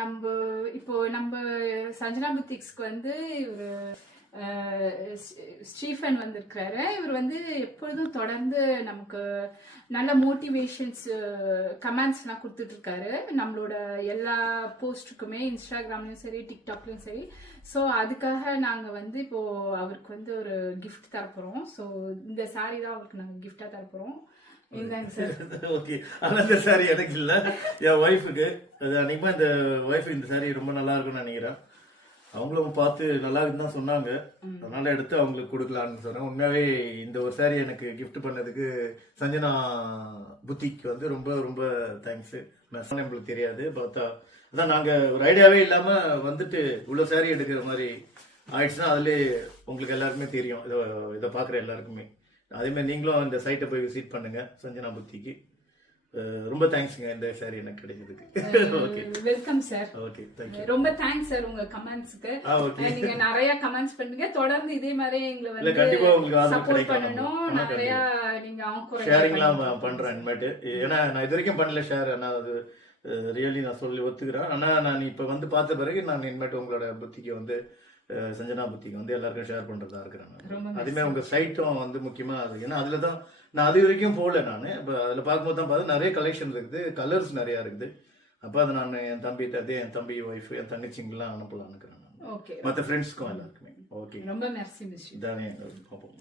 நம்ம இப்போ நம்ம சஞ்சனா புத்திக்ஸ்க்கு வந்து இவர் ஸ்டீஃபன் வந்திருக்கிறாரு. இவர் வந்து எப்பொழுதும் தொடர்ந்து நமக்கு நல்ல மோட்டிவேஷன்ஸ் கமெண்ட்ஸ்லாம் கொடுத்துட்டு இருக்காரு நம்மளோட எல்லா போஸ்ட்டுக்குமே, இன்ஸ்டாகிராம்லயும் சரி டிக்டாக்லயும் சரி. ஸோ அதுக்காக நாங்கள் வந்து இப்போ அவருக்கு வந்து ஒரு கிஃப்ட் தரப்போறோம். ஸோ இந்த சாரி தான் அவருக்கு நாங்கள் கிஃப்டா தரப்போறோம். ஓகே, ஆனா இந்த சாரி எனக்கு இல்ல, என் ஒய்ஃபுக்கு. அது அன்னைக்குமா இந்த ஒய்ஃபு இந்த சாரி ரொம்ப நல்லா இருக்கும்னு நினைக்கிறேன். அவங்களும் பார்த்து நல்லா இருக்குன்னு தான் சொன்னாங்க, அதனால எடுத்து அவங்களுக்கு கொடுக்கலான்னு சொன்னேன். உண்மையாவே இந்த ஒரு சாரி எனக்கு கிஃப்ட் பண்ணதுக்கு சஞ்சனா புத்திக்கு வந்து ரொம்ப ரொம்ப தேங்க்ஸ். நம்மளுக்கு தெரியாது, பார்த்தா அதான் நாங்க ஒரு ஐடியாவே இல்லாம வந்துட்டு இவ்வளவு சாரி எடுக்கிற மாதிரி ஆயிடுச்சுன்னா அதுல உங்களுக்கு எல்லாருக்குமே தெரியும், இதை பாக்குற எல்லாருக்குமே. அதே மாதிரி நீங்களும் இந்த சைட்டை போய் விசிட் பண்ணுங்க சஞ்சனா புத்திக்கு. ரொம்ப தேங்க்ஸ்ங்க இந்த சாரி எனக்கு கிடைச்சதுக்கு. Okay, welcome sir. Okay, thank you. ரொம்ப தேங்க்ஸ் சார் உங்க கமெண்ட்ஸ்க்கு. நீங்க நிறைய கமெண்ட்ஸ் பண்ணுங்க, தொடர்ந்து இதே மாதிரி எங்களை வந்து கண்டிப்பா உங்களுக்கு ஆதரவு சப்போர்ட் பண்ணனும். நிறைய நீங்க ஆன்கரேஜ் ஷேரிங்லாம் பண்றேன் இனிமேட்டு. ஏன்னா நான் இது வரைக்கும் பண்ணல ஷேர், ஆனா அது ரியலி நான் சொல்லி ஒத்துக்கிறேன். ஆனா நான் இப்ப வந்து பார்த்த பிறகு நான் இனிமேட்டு உங்களோட புத்திக்கு வந்து சஞ்சனா புத்திக்கு வந்து எல்லாருக்கும் ஷேர் பண்றதா இருக்கிறேன். அதுமே உங்க சைட்டும் வந்து முக்கியமா அது, ஏன்னா அதுலதான் நான் அது வரைக்கும் போகல. நான் இப்ப அதுல பார்க்கும்போது தான் பார்த்து நிறைய கலெக்ஷன் இருக்குது, கலர்ஸ் நிறைய இருக்குது. அப்ப அதை நான் என் தம்பி ஒய்ஃப், என் தங்கச்சிங்கெல்லாம் அனுப்பலாம் இருக்கிறேன், மற்ற ஃப்ரெண்ட்ஸ்க்கும் எல்லாருக்குமே. ஓகே, ரொம்ப மெர்சி மிஸ். தானே பார்ப்போம்.